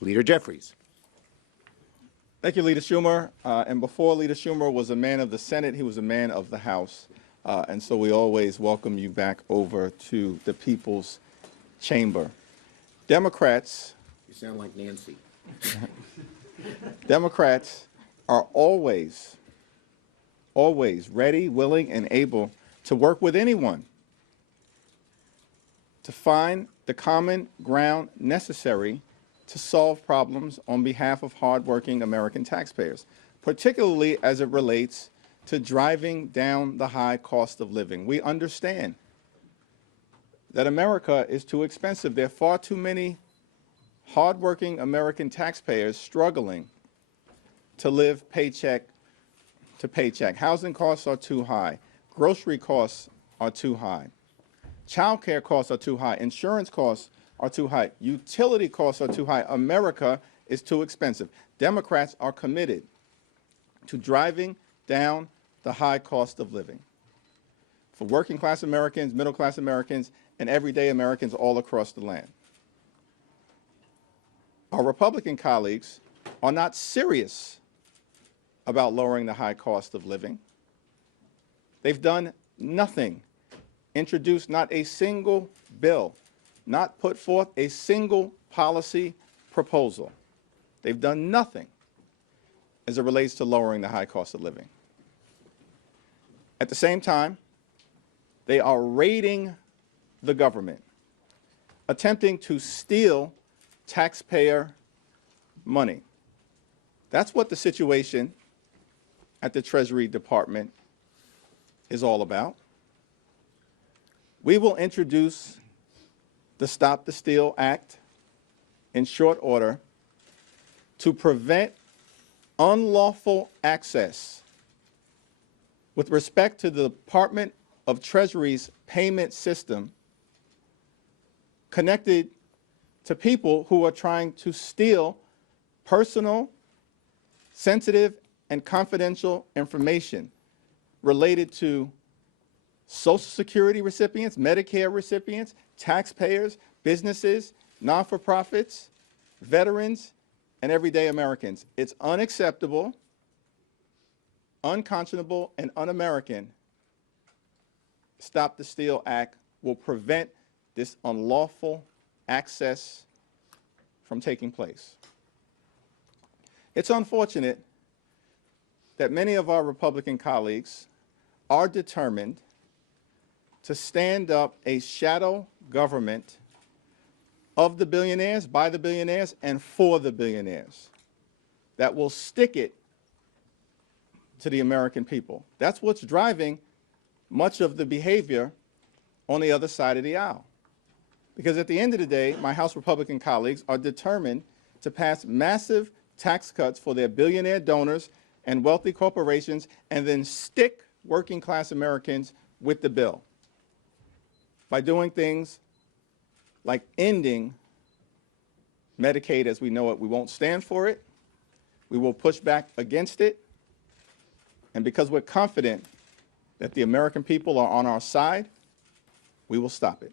Leader Jeffries. Thank you, Leader Schumer. And before Leader Schumer was a man of the Senate, he was a man of the House. And so we always welcome you back over to the People's Chamber. Democrats, You sound like Nancy. Democrats are always ready, willing, and able to work with anyone to find the common ground necessary to solve problems on behalf of hardworking American taxpayers, particularly as it relates to driving down the high cost of living. We understand that America is too expensive. There are far too many hardworking American taxpayers struggling to live paycheck to paycheck. Housing costs are too high. Grocery costs are too high. Child care costs are too high. Insurance costs are too high. Utility costs are too high. America is too expensive. Democrats are committed to driving down the high cost of living for working class Americans, middle class Americans, and everyday Americans all across the land. Our Republican colleagues are not serious about lowering the high cost of living. They've done nothing, introduced not a single bill, not put forth a single policy proposal. They've done nothing as it relates to lowering the high cost of living. At the same time, they are raiding the government, attempting to steal taxpayer money. That's what the situation at the Treasury Department is all about. We will introduce the Stop the Steal Act in short order to prevent unlawful access with respect to the Department of Treasury's payment system connected to people who are trying to steal personal, sensitive, and confidential information related to Social Security recipients, Medicare recipients, taxpayers, businesses, non-for-profits, veterans, and everyday Americans. It's unacceptable, unconscionable, and un-American. Stop the Steal Act will prevent this unlawful access from taking place. It's unfortunate that many of our Republican colleagues are determined to stand up a shadow government of the billionaires, by the billionaires, and for the billionaires that will stick it to the American people. That's what's driving much of the behavior on the other side of the aisle. Because at the end of the day, my House Republican colleagues are determined to pass massive tax cuts for their billionaire donors and wealthy corporations, and then stick working class Americans with the bill by doing things like ending Medicaid as we know it. We won't stand for it. We will push back against it. And because we're confident that the American people are on our side, we will stop it.